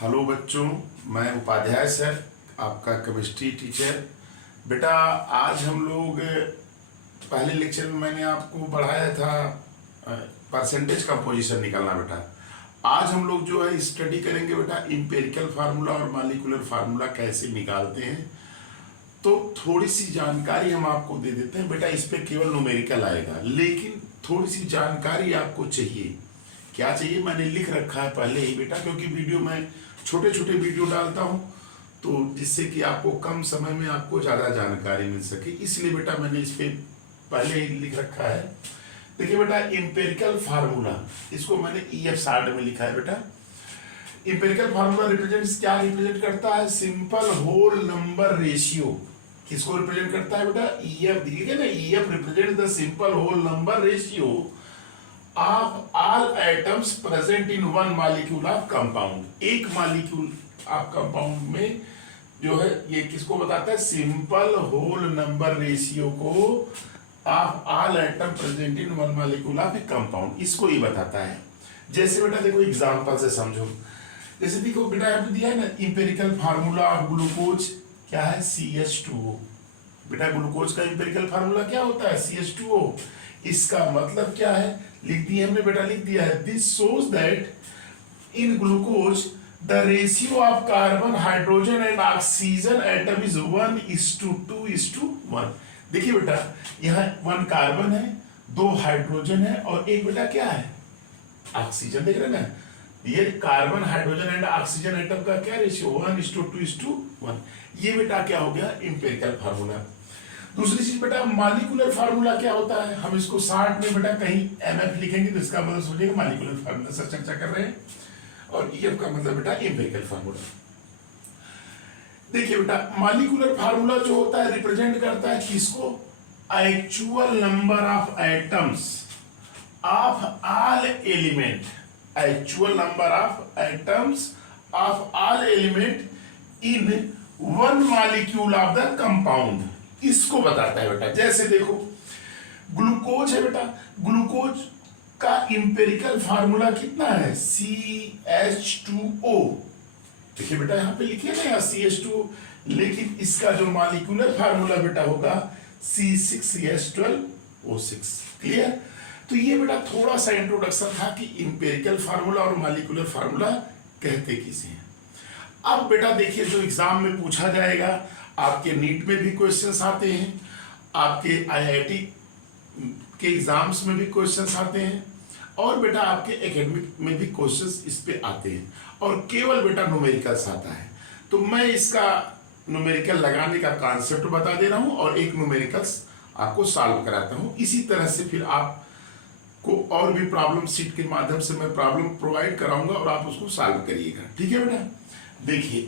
Hello बच्चों, मैं Upadhyay sir, आपका केमिस्ट्री टीचर। बेटा, आज हम लोग पहले लेक्चर में मैंने आपको बढ़ाया था परसेंटेज कंपोजिशन निकालना। बेटा, आज हम लोग जो है स्टडी करेंगे बेटा इंपेरिकल फार्मूला और मॉलिक्यूलर फार्मूला कैसे निकालते हैं। तो थोड़ी सी जानकारी हम आपको दे देते हैं बेटा। इस पे केवल न्यूमेरिकल आएगा, लेकिन थोड़ी सी जानकारी आपको चाहिए। क्या चाहिए मैंने लिख रखा है पहले ही बेटा, क्योंकि वीडियो में छोटे छोटे वीडियो डालता हूं, तो जिससे कि आपको कम समय में आपको ज़्यादा जानकारी मिल सके, इसलिए बेटा मैंने इस पे पहले ही लिख रखा है। देखिए बेटा, इंपेरिकल फार्मूला, इसको मैंने EF शार्ट में लिखा है बेटा। इंपेरिकल फार्मूला क्या रिप्रेजेंट करता है? Simple whole number ratio. किसको रिप्रेजेंट करता है बेटा? EF। देखिए ना, EF represent the simple whole number ratio of all atoms present in one molecule of compound. एक मॉलिक्यूल ऑफ कंपाउंड में जो है ये किसको बताता है? सिंपल होल नंबर रेशियो को of all atom present in one molecule of a compound, इसको ये बताता है। जैसे बेटा देखो एग्जांपल से समझो। जैसे देखो बेटा यहाँ पे दिया है ना, इंपेरिकल फार्मूला ऑफ ग्लूकोज क्या है? CH2O। बेटा ग्लूकोज का इंपेरिकल फार्मूला क्या होता है? CH2O। इसका मतलब क्या है? लिख दिया हमने बेटा, लिख दिया है। This shows that in glucose the ratio of carbon, hydrogen and oxygen atom is 1:2:1। देखिए बेटा, यहाँ 1 कार्बन है, 2 हाइड्रोजन है और एक बेटा क्या है? ऑक्सीजन। देख रहे हैं ना, ये carbon, hydrogen and oxygen atom का क्या रेशियो? 1:2:1। ये बेटा क्या हो गया? Empirical formula. दूसरी चीज बेटा, मॉलिक्यूलर फार्मूला क्या होता है? हम इसको शार्ट में बेटा कहीं MF लिखेंगे तो इसका मतलब समझिएगा मॉलिक्यूलर फार्मूला से चर्चा कर रहे हैं, और EF का मतलब बेटा इंपेरिकल फार्मूला। देखिए बेटा, मॉलिक्यूलर फार्मूला जो होता है रिप्रेजेंट करता है किसको? Actual number of atoms of all element. Actual number of atoms of all element in one molecule of the compound, इसको बताता है बेटा। जैसे देखो ग्लूकोज है बेटा, ग्लूकोज का इंपेरिकल फार्मूला कितना है? CH2O। देखिए बेटा यहाँ पे लिखे ना यहाँ CH2O, लेकिन इसका जो मॉलिक्यूलर फार्मूला बेटा होगा C6H12O6। क्लियर? तो ये बेटा थोड़ा सा इंट्रोडक्शन था कि इंपेरिकल फार्मूला और मॉलिक्यूलर फार्मूला कहते किसे हैं। अब बेटा देखिए, जो एग्जाम में पूछा जाएगा, आपके नीट में भी क्वेश्चंस आते हैं, आपके IIT के एग्जाम्स में भी क्वेश्चंस आते हैं, और बेटा आपके एकेडमिक में भी क्वेश्चंस इस पे आते हैं, और केवल बेटा न्यूमेरिकल्स आता है। तो मैं इसका न्यूमेरिकल लगाने का कॉन्सेप्ट बता दे रहा हूं और एक न्यूमेरिकल्स आपको सॉल्व कराता हूं। इसी तरह से फिर आपको और भी प्रॉब्लम शीट के माध्यम से मैं प्रॉब्लम प्रोवाइड कराऊंगा और आप उसको सॉल्व करिएगा। ठीक है बेटा? देखिए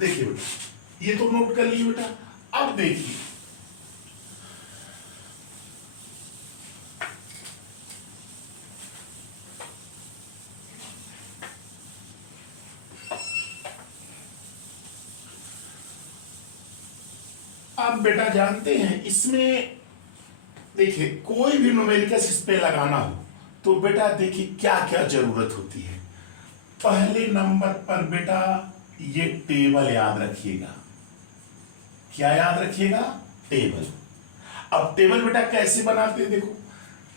देखिए बेटा, ये तो नोट कर लिए बेटा। अब देखिए, आप बेटा जानते हैं इसमें, देखिए कोई भी न्यूमेरिकल्स इस पे लगाना हो तो बेटा देखिए क्या क्या जरूरत होती है। पहले नंबर पर बेटा ये टेबल याद रखिएगा। क्या याद रखिएगा? टेबल। अब टेबल बेटा कैसे बनाते हैं? देखो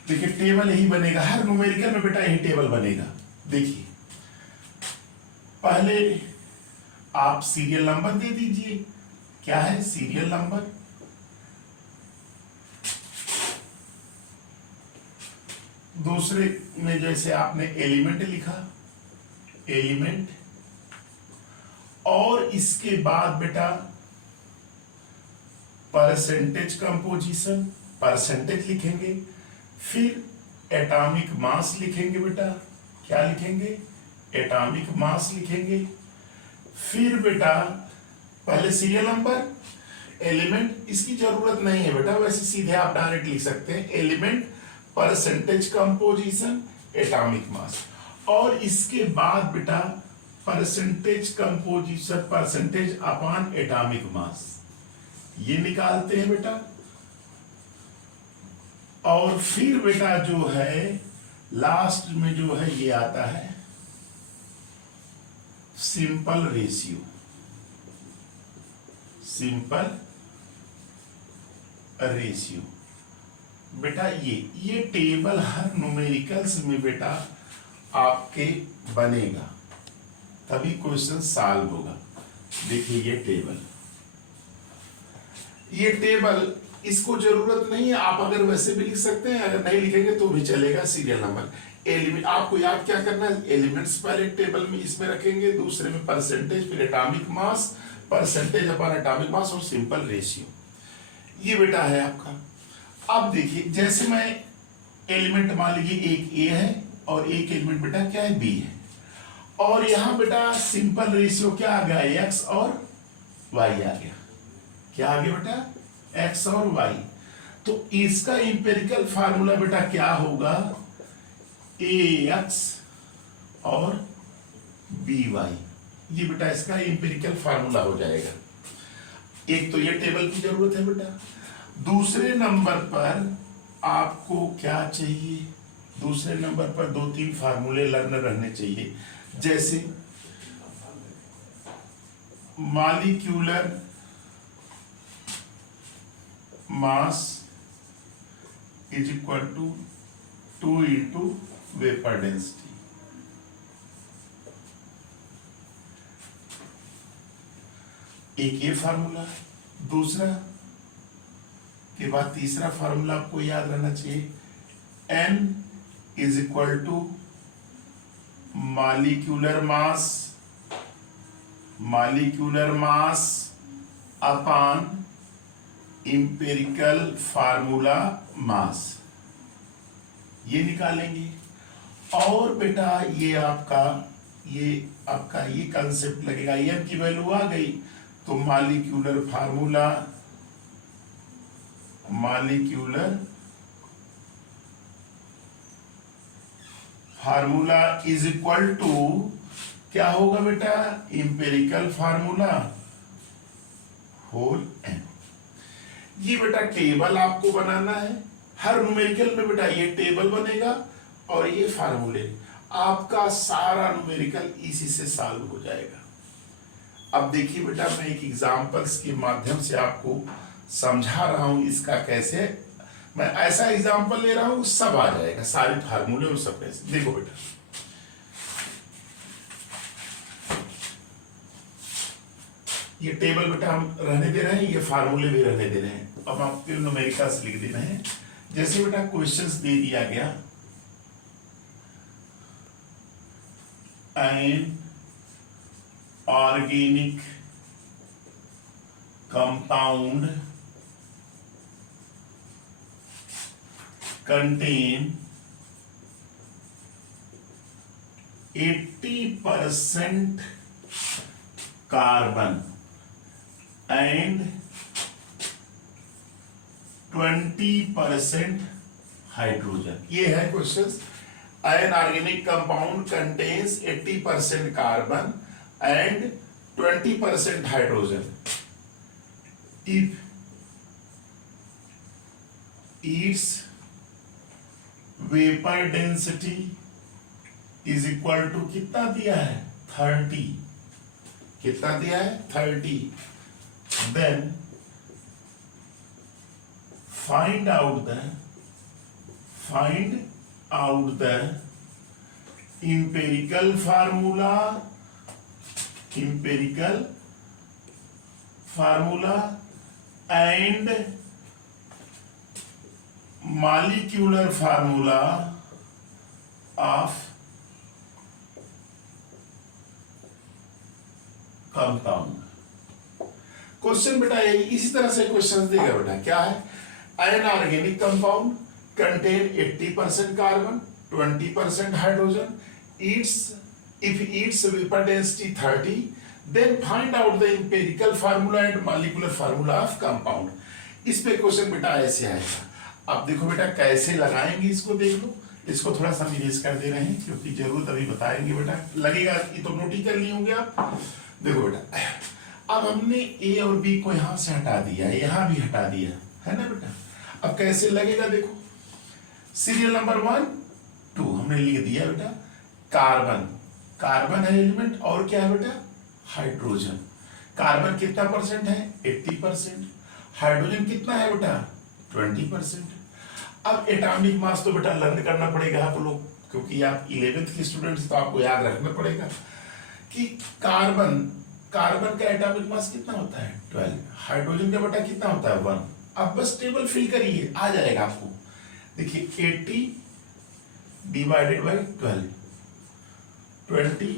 देखिए, टेबल यही बनेगा, हर न्यूमेरिकल में बेटा यही टेबल बनेगा। देखिए पहले आप सीरियल नंबर दे दीजिए। क्या है? Serial number. दूसरे में जैसे आपने एलिमेंट लिखा, एलिमेंट, और इसके बाद बेटा परसेंटेज कंपोजिशन, परसेंटेज लिखेंगे। फिर एटॉमिक मास लिखेंगे बेटा। क्या लिखेंगे? एटॉमिक मास लिखेंगे। फिर बेटा पहले सीरियल नंबर, एलिमेंट, इसकी जरूरत नहीं है बेटा, वैसे सीधे आप डायरेक्ट लिख सकते हैं element, percentage composition, atomic mass, और इसके बाद बेटा percentage composition, percentage upon atomic mass, ये निकालते हैं बेटा। और फिर बेटा जो है लास्ट में जो है ये आता है सिंपल रेशियो, सिंपल रेशियो। बेटा ये टेबल हर न्यूमेरिकल्स में बेटा आपके बनेगा, तभी क्वेश्चन सॉल्व होगा। देखिए ये टेबल इसको जरूरत नहीं है, आप अगर वैसे भी लिख सकते हैं, अगर नहीं लिखेंगे तो भी चलेगा। सीरियल नंबर, एलिमेंट आपको याद क्या करना है, एलिमेंट्स पहले टेबल में इसमें रखेंगे, दूसरे में परसेंटेज, फिर atomic mass, percentage upon atomic mass और सिंपल रेशियो। ये बेटा है आपका। अब देखिए जैसे मैं एलिमेंट मान लीजिए एक ए है और एक एलिमेंट बेटा क्या है, बी है, और यहां बेटा सिंपल रेशियो क्या आ गया, एक्स और वाई आ गया। क्या आ गया बेटा, एक्स और वाई। तो इसका इंपेरिकल फार्मूला बेटा क्या होगा, ए एक्स और बी वाई। ये बेटा इसका इंपेरिकल फार्मूला हो जाएगा। एक तो ये टेबल की जरूरत है बेटा। दूसरे नंबर पर आपको क्या चाहिए, दूसरे नंबर पर 2-3 फार्मूले लर्न रहने चाहिए। जैसे molecular mass is equal to 2 into vapour density. एक ये फार्मूला, दूसरा के बाद तीसरा फार्मूला आपको याद रहना चाहिए, n is equal to molecular mass upon empirical formula mass. ये निकालेंगे। और बेटा ये आपका ये कंसेप्ट लगेगा, n की वैल्यू आ गई तो molecular formula is equal to क्या होगा बेटा, इंपेरिकल फार्मूला होल n। ये बेटा टेबल आपको बनाना है। हर न्यूमेरिकल में बेटा ये टेबल बनेगा और ये फार्मूले, आपका सारा न्यूमेरिकल इसी से सॉल्व हो जाएगा। अब देखिए बेटा मैं एक एग्जांपल्स के माध्यम से आपको समझा रहा हूं इसका कैसे, मैं ऐसा एग्जांपल ले रहा हूं सब आ जाएगा, सारे फार्मूले और सब कैसे। देखो बेटा ये टेबल बेटा हम रहने दे रहे हैं, ये फार्मूले भी रहने दे रहे हैं। अब आप न्यूमेरिकल्स लिख दे रहे हैं। जैसे बेटा क्वेश्चंस दे दिया गया, N organic compound contain 80% carbon and 20% hydrogen. ये है question. An organic compound contains 80% carbon and 20% hydrogen. If its vapour density is equal to कितना दिया है, 30। कितना दिया है, 30। Then find out the empirical formula and molecular formula of compound। Question बेटा इसी तरह से क्वेश्चन देगा बेटा। क्या है, an organic compound contain 80% carbon 20% hydrogen, if its vapor density 30, then find out the empirical formula and molecular formula of compound। इस पे क्वेश्चन बेटा ऐसे आएगा। अब देखो बेटा कैसे लगाएंगे इसको, देख लो। इसको थोड़ा सा निवेश कर दे रहे हैं क्योंकि जरूरत अभी बताएंगे बेटा, लगेगा ये तो नोट ही कर लिए होंगे आप। देखो बेटा अब हमने ए और बी को यहां से हटा दिया, यहां भी हटा दिया है ना बेटा। अब कैसे लगेगा देखो, सीरियल नंबर 1 2 हमने हमने लिख दिया बेटा कार्बन, कार्बन है एलिमेंट, और क्या है बेटा हाइड्रोजन। कार्बन कितना परसेंट है 80%, हाइड्रोजन कितना है बेटा 20%। अब एटॉमिक मास तो बेटा लर्न करना पड़ेगा आप लोग, क्योंकि आप 11th के स्टूडेंट्स, तो आपको याद रखना पड़ेगा कि कार्बन, कार्बन का एटॉमिक मास कितना होता है 12, हाइड्रोजन का बेटा कितना होता है 1। अब बस टेबल फिल करिए, आ जाएगा आपको। देखिए 80 डिवाइडेड बाई 12, 20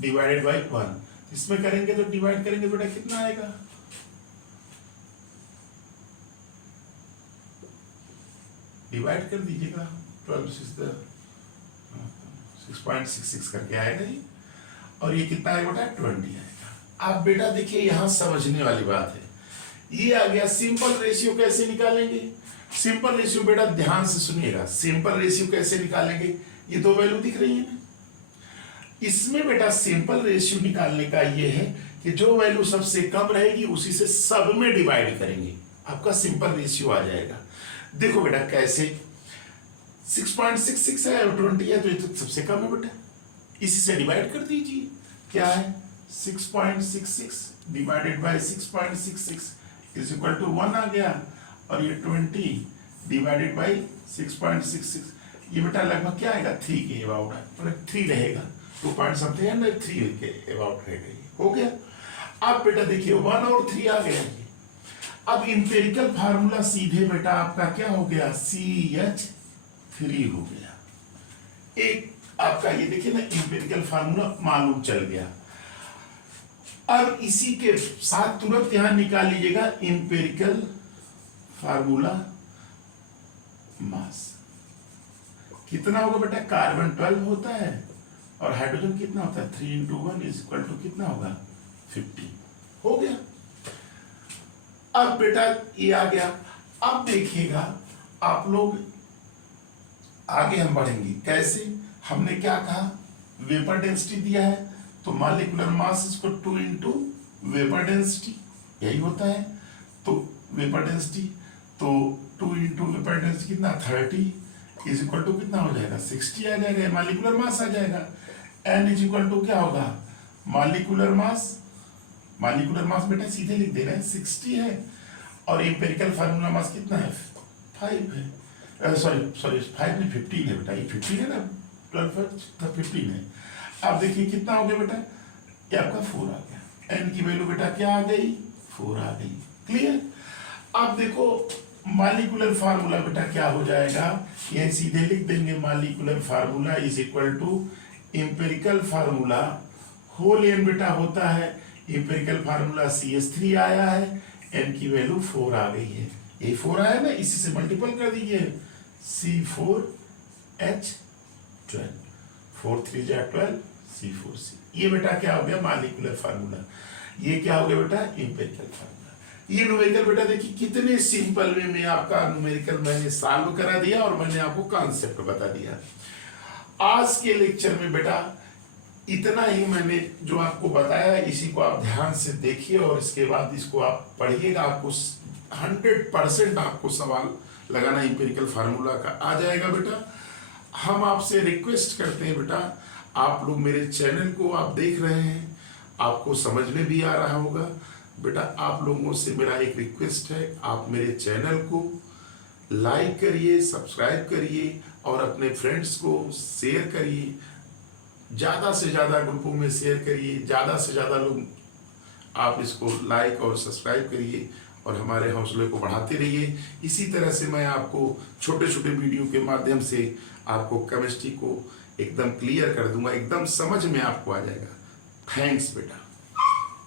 डिवाइडेड बाई 1, इसमें करेंगे तो डिवाइड करेंगे बेटा कितना आएगा, डिवाइड कर दीजिएगा 12 6.66 करके आएगा ये, और ये कितना आएगा बेटा 20 आएगा। अब बेटा देखिए यहाँ समझने वाली बात है, ये आ गया सिंपल रेशियो। कैसे निकालेंगे सिंपल रेशियो बेटा, ध्यान से सुनिएगा। सिंपल रेशियो कैसे निकालेंगे, ये दो वैल्यू दिख रही है ना, इसमें बेटा सिंपल रेशियो निकालने का ये है कि जो वैल्यू सबसे कम रहेगी उसी से सब में डिवाइड करेंगे, आपका सिंपल रेशियो आ जाएगा। देखो बेटा कैसे, 6.66 है और 20 है, तो ये तो सबसे कम है बेटा, इसी से डिवाइड कर दीजिए। क्या है 6.66 divided by 6.66 is equal to 1 आ गया, और ये 20 डिवाइडेड बाय 6.66, ये बेटा लगभग क्या आएगा 3 के अबाउट, मतलब 3 रहेगा, 2 पॉइंट समथिंग है ना, 3 के अबाउट रहेगा, ये हो गया। अब बेटा देखिए 1 और 3 आ गया। अब इंपेरिकल फार्मूला सीधे बेटा आपका क्या हो गया CH3 हो गया। एक आपका ये देखिए ना इंपेरिकल फार्मूला मालूम चल गया। अब इसी के साथ तुरंत यहां निकाल लीजिएगा इंपेरिकल फार्मूला मास। कितना होगा बेटा, कार्बन 12 होता है और हाइड्रोजन कितना होता है 3 × 1 इज इक्वल टू कितना होगा 50, हो गया। अब बेटा ये आ गया। अब देखिएगा आप लोग, आगे हम बढ़ेंगे कैसे, हमने क्या कहा वेपर डेंसिटी दिया है, तो मॉलिक्यूलर मास इसको 2 × वेपर डेंसिटी, यही होता है। तो वेपर डेंसिटी, तो 2 × वेपर डेंसिटी कितना 30 इज इक्वल टू कितना हो जाएगा 60 आ जाएगा, मॉलिक्यूलर मास आ जाएगा। एन इज इक्वल टू क्या होगा मॉलिक्यूलर मास, मॉलिक्यूलर मास बेटा सीधे लिख दे रहे हैं 60 है, और एम्पिरिकल फार्मूला मास कितना है 5 है, सॉरी 5 नहीं 15 है बेटा, ये 15 है ना, 12 15 है। अब देखिए कितना हो गया बेटा, ये आपका 4 आ गया, एन की वैल्यू बेटा क्या आ गई 4 आ गई, क्लियर। अब देखो मॉलिक्यूलर फार्मूला बेटा क्या हो जाएगा, ये सीधे लिख देंगे molecular formula is equal to empirical formula whole n बेटा होता है, एम्पिरिकल फार्मूला CH3 आया है, एन की वैल्यू 4 आ गई है, ये 4 आया ना, इसी से मल्टीपल कर दीजिए C4H12, 4 3 जा 12 C4C, ये बेटा क्या हो गया मॉलिक्यूलर फार्मूला। ये क्या हो गया बेटा एम्पिरिकल फार्मूला। ये न्यूमेरिकल बेटा देखिए कितने सिंपल वे में आपका न्यूमेरिकल मैंने सॉल्व करा दिया और मैंने आपको कॉन्सेप्ट बता दिया। आज के लेक्चर में बेटा इतना ही मैंने जो आपको बताया, इसी को आप ध्यान से देखिए और इसके बाद इसको आप पढ़िएगा, आपको 100% आपको सवाल लगाना एम्पिरिकल फार्मूला का आ जाएगा बेटा। हम आपसे रिक्वेस्ट करते हैं बेटा, आप लोग मेरे चैनल को आप देख रहे हैं, आपको समझ में भी आ रहा होगा बेटा, आप लोगों से मेरा एक रिक्वेस्ट है, आप मेरे चैनल को लाइक करिए, सब्सक्राइब करिए और अपने फ्रेंड्स को शेयर करिए, ज़्यादा से ज़्यादा ग्रुपों में शेयर करिए, ज़्यादा से ज़्यादा लोग आप इसको लाइक और सब्सक्राइब करिए और हमारे हौसले को बढ़ाते रहिए। इसी तरह से मैं आपको छोटे छोटे वीडियो के माध्यम से आपको केमिस्ट्री को एकदम क्लियर कर दूंगा, एकदम समझ में आपको आ जाएगा। थैंक्स बेटा।